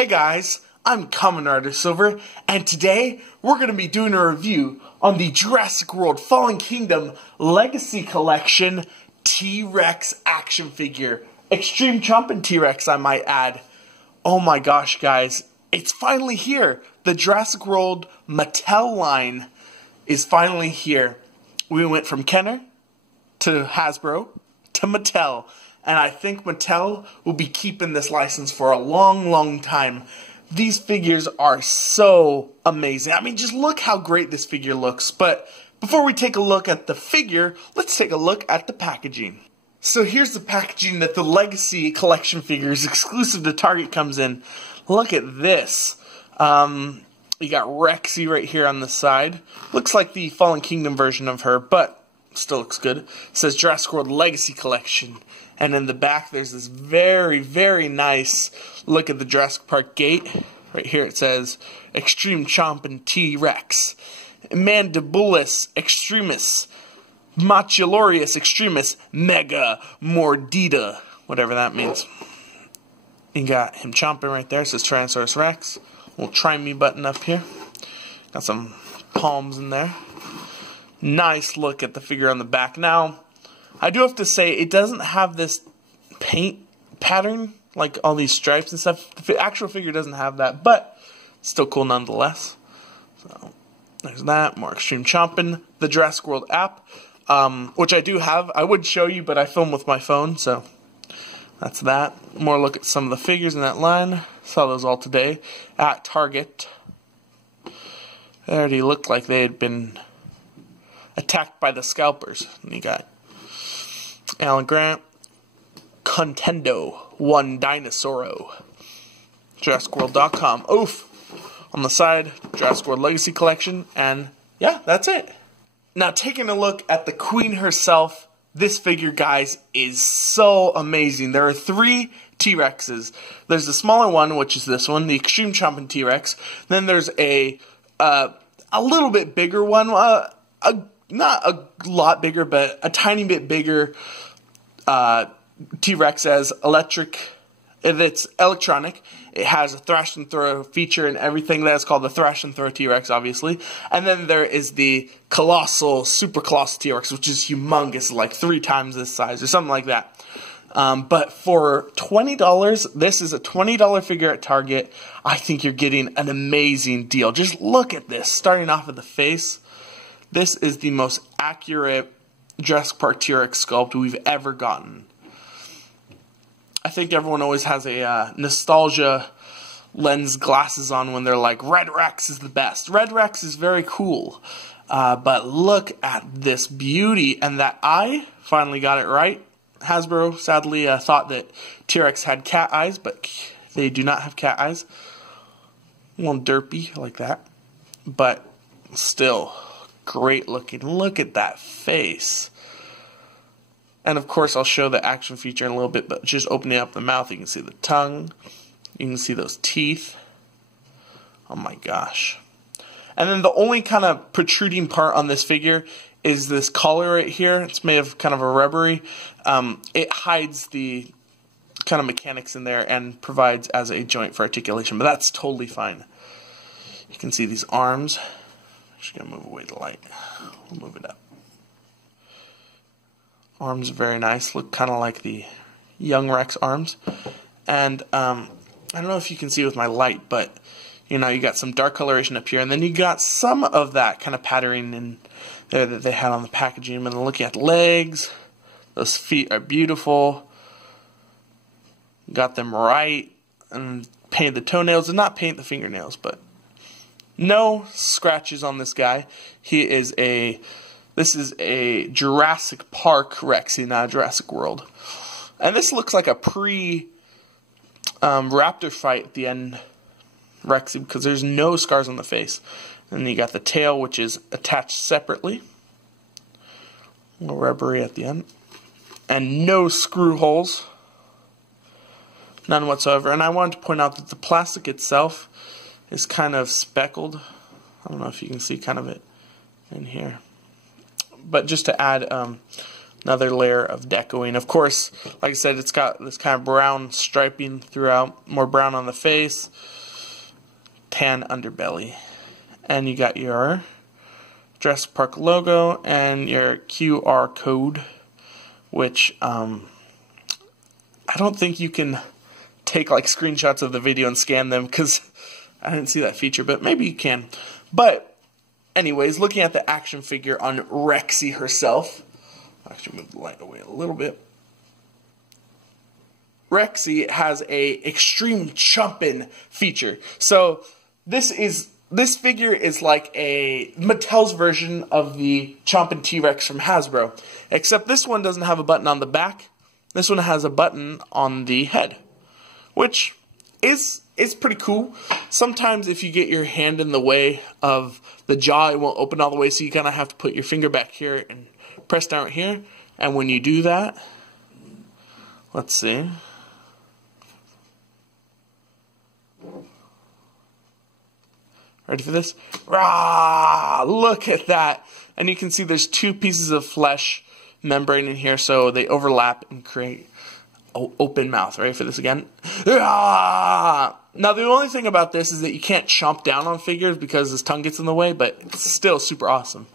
Hey guys, I'm Common Artist Silver, and today we're going to be doing a review on the Jurassic World Fallen Kingdom Legacy Collection T-Rex action figure. Extreme Chompin T-Rex, I might add. Oh my gosh, guys, it's finally here. The Jurassic World Mattel line is finally here. We went from Kenner to Hasbro to Mattel. And I think Mattel will be keeping this license for a long, long time. These figures are so amazing. I mean, just look how great this figure looks. But before we take a look at the figure, let's take a look at the packaging. So here's the packaging that the Legacy Collection figures exclusive to Target comes in. Look at this. You got Rexy right here on the side. Looks like the Fallen Kingdom version of her, but still looks good. It says Jurassic World Legacy Collection. And in the back, there's this very, very nice look at the Jurassic Park gate. Right here it says, Extreme Chompin T-Rex, Mandibulus Extremis, Machilorius Extremis, Mega Mordida, whatever that means. You got him chomping right there. It says Tyrannosaurus Rex. Little try me button up here. Got some palms in there. Nice look at the figure on the back. Now, I do have to say, it doesn't have this paint pattern, like all these stripes and stuff. The actual figure doesn't have that, but still cool nonetheless. So, there's that. More Extreme Chompin. The Jurassic World app, which I do have. I would show you, but I film with my phone, so that's that. More look at some of the figures in that line. Saw those all today at Target. They already looked like they had been attacked by the scalpers. And you got Alan Grant, Contendo, One Dinosauro, JurassicWorld.com. Oof! On the side, Jurassic World Legacy Collection, and yeah, that's it. Now, taking a look at the Queen herself, this figure, guys, is so amazing. There are 3 T-Rexes. There's the smaller one, which is this one, the Extreme Chompin T-Rex. Then there's a little bit bigger one, not a lot bigger, but a tiny bit bigger T-Rex as electric. It's electronic. It has a thrash and throw feature and everything. That's called the thrash and throw T-Rex, obviously. And then there is the colossal, super colossal T-Rex, which is humongous, like 3 times this size or something like that. But for $20, this is a $20 figure at Target. I think you're getting an amazing deal. Just look at this, starting off at the face. This is the most accurate Jurassic Park T-Rex sculpt we've ever gotten. I think everyone always has a nostalgia lens glasses on when they're like, Red Rex is the best. Red Rex is very cool. But look at this beauty. And that eye finally got it right. Hasbro sadly thought that T-Rex had cat eyes, but they do not have cat eyes. A little derpy like that. But still great looking. Look at that face. And of course I'll show the action feature in a little bit, but just opening up the mouth, you can see the tongue. You can see those teeth. Oh my gosh. And then the only kind of protruding part on this figure is this collar right here. It's made of kind of a rubbery. It hides the kind of mechanics in there and provides as a joint for articulation, but that's totally fine. You can see these arms. I'm just going to move away the light. We'll move it up. Arms are very nice. Look kind of like the young Rex arms. And I don't know if you can see with my light, but you know, you got some dark coloration up here, and then you got some of that kind of patterning in there that they had on the packaging. And then looking at the legs, those feet are beautiful. Got them right, and painted the toenails. Did not paint the fingernails, but no scratches on this guy. This is a Jurassic Park Rexy, not a Jurassic World. And this looks like a pre-raptor fight at the end Rexy, because there's no scars on the face. And then you got the tail, which is attached separately. A little rubbery at the end. And no screw holes. None whatsoever. And I wanted to point out that the plastic itself is kind of speckled. I don't know if you can see kind of it in here. But just to add Another layer of decoing. Of course, like I said, it's got this kind of brown striping throughout, more brown on the face, tan underbelly. And you got your Jurassic Park logo and your QR code, which I don't think you can take like screenshots of the video and scan them because I didn't see that feature, but maybe you can. But anyways, looking at the action figure on Rexy herself, I'll actually move the light away a little bit. Rexy has a extreme Chompin feature. So this figure is like a Mattel's version of the Chompin T-Rex from Hasbro, except this one doesn't have a button on the back. This one has a button on the head, which is pretty cool. Sometimes if you get your hand in the way of the jaw, it won't open all the way, so you kind of have to put your finger back here and press down right here. And when you do that, let's see. Ready for this? Rah! Look at that. And you can see there's two pieces of flesh membrane in here, so they overlap and create an open mouth. Ready for this again? Rah! Now, the only thing about this is that you can't chomp down on figures because his tongue gets in the way, but it's still super awesome.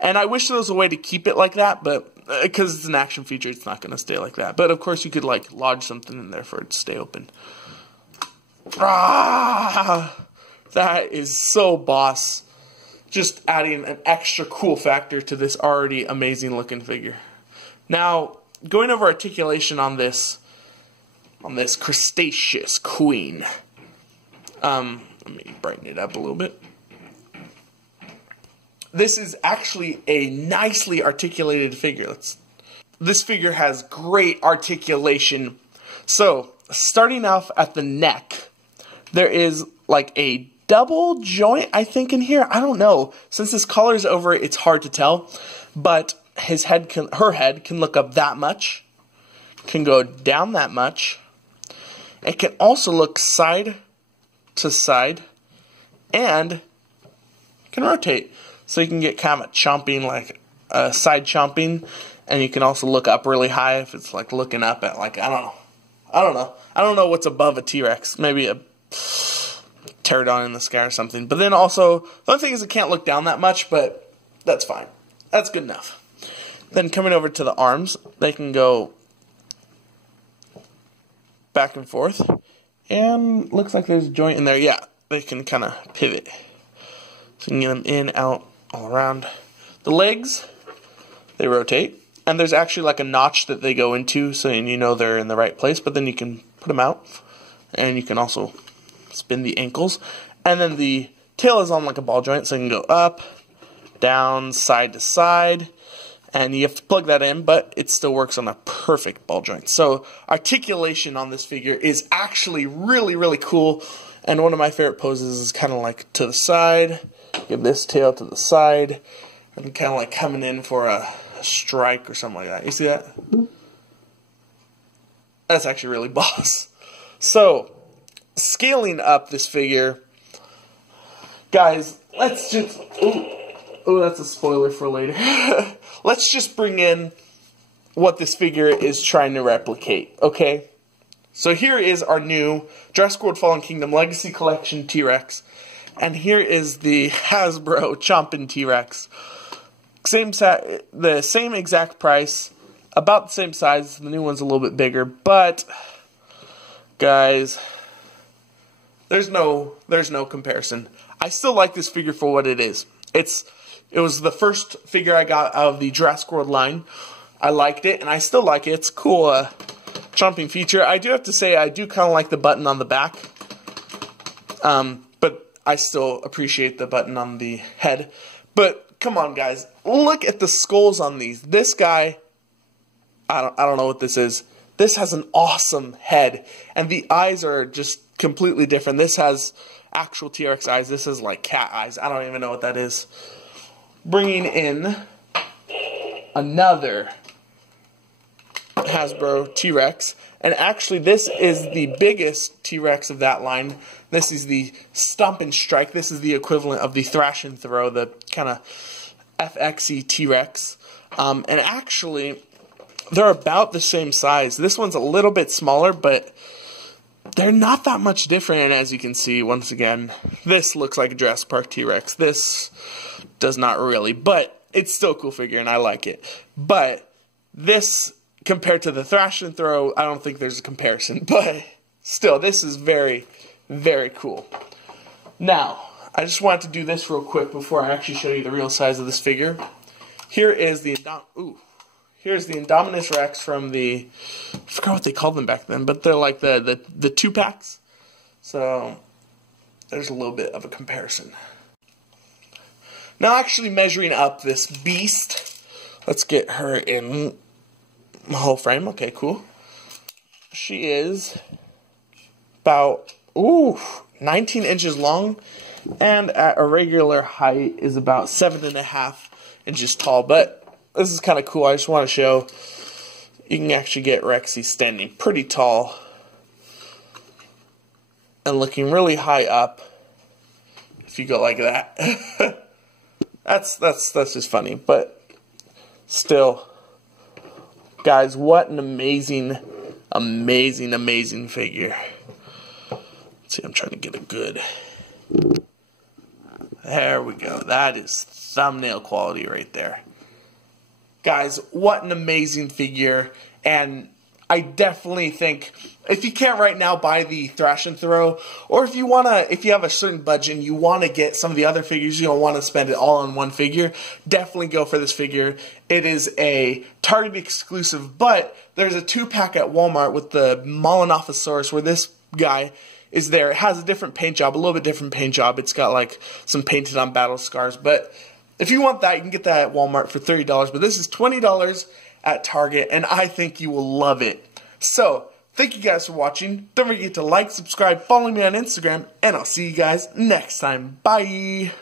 And I wish there was a way to keep it like that, but because it's an action feature, it's not going to stay like that. But, of course, you could, like, lodge something in there for it to stay open. Rah! That is so boss. Just adding an extra cool factor to this already amazing looking figure. Now, going over articulation on this crustaceous queen. Let me brighten it up a little bit. This is actually a nicely articulated figure. This figure has great articulation. So, starting off at the neck, there is like a double joint, I think, in here. I don't know. Since this collar is over, it's hard to tell. But her head can look up that much, can go down that much. It can also look side to side, and can rotate. So you can get kind of a chomping, like a side chomping, and you can also look up really high if it's like looking up at, like, I don't know what's above a T-Rex. Maybe a pterodon in the sky or something. But then also, the only thing is it can't look down that much, but that's fine. That's good enough. Then coming over to the arms, they can go back and forth. And looks like there's a joint in there. Yeah, they can kind of pivot. So you can get them in, out, all around. The legs, they rotate. And there's actually like a notch that they go into, so you know they're in the right place. But then you can put them out. And you can also spin the ankles. And then the tail is on like a ball joint, so you can go up, down, side to side. And you have to plug that in, but it still works on a perfect ball joint. So articulation on this figure is actually really, really cool. And one of my favorite poses is kind of like to the side. Give this tail to the side. And kind of like coming in for a strike or something like that. You see that? That's actually really boss. So, scaling up this figure. Guys, let's just... Oh, that's a spoiler for later. Let's just bring in what this figure is trying to replicate, okay? So here is our new Jurassic World Fallen Kingdom Legacy Collection T-Rex. And here is the Hasbro Chompin T-Rex. The same exact price, about the same size. The new one's a little bit bigger, but guys, there's no comparison. I still like this figure for what it is. It was the first figure I got out of the Jurassic World line. I liked it, and I still like it. It's a cool chomping feature. I do have to say, I do kind of like the button on the back. But I still appreciate the button on the head. But come on, guys. Look at the skulls on these. This guy, I don't know what this is. This has an awesome head. And the eyes are just completely different. This has actual T-Rex eyes. This is like cat eyes. I don't even know what that is. Bringing in another Hasbro T-Rex. And actually, this is the biggest T-Rex of that line. This is the Stomp and Strike. This is the equivalent of the Thrash and Throw, the kind of FXy T-Rex. And actually, they're about the same size. This one's a little bit smaller, but they're not that much different. And as you can see, once again, this looks like a Jurassic Park T-Rex. This does not really, but it's still a cool figure, and I like it. But this, compared to the Thrash and Throw, I don't think there's a comparison. But still, this is very, very cool. Now, I just wanted to do this real quick before I actually show you the real size of this figure. Here is the here's the Indominus Rex from the, I forgot what they called them back then, but they're like the 2-packs. So there's a little bit of a comparison. Now actually measuring up this beast, let's get her in the whole frame. Okay, cool. She is about 19 inches long, and at a regular height is about 7.5 inches tall. But this is kind of cool. I just want to show you can actually get Rexy standing pretty tall and looking really high up if you go like that. that's just funny, but still, guys, what an amazing figure. Let's see, I'm trying to get a good. There we go. That is thumbnail quality right there. Guys, what an amazing figure, and I definitely think if you can't right now buy the Thrash and Throw, or if you have a certain budget and you want to get some of the other figures, you don't want to spend it all on one figure, definitely go for this figure. It is a Target exclusive, but there's a 2-pack at Walmart with the Molanosaurus where this guy is there. It has a different paint job, a little bit different paint job. It's got like some painted on battle scars, but if you want that, you can get that at Walmart for $30, but this is $20 at Target, and I think you will love it. So, thank you guys for watching. Don't forget to like, subscribe, follow me on Instagram, and I'll see you guys next time. Bye!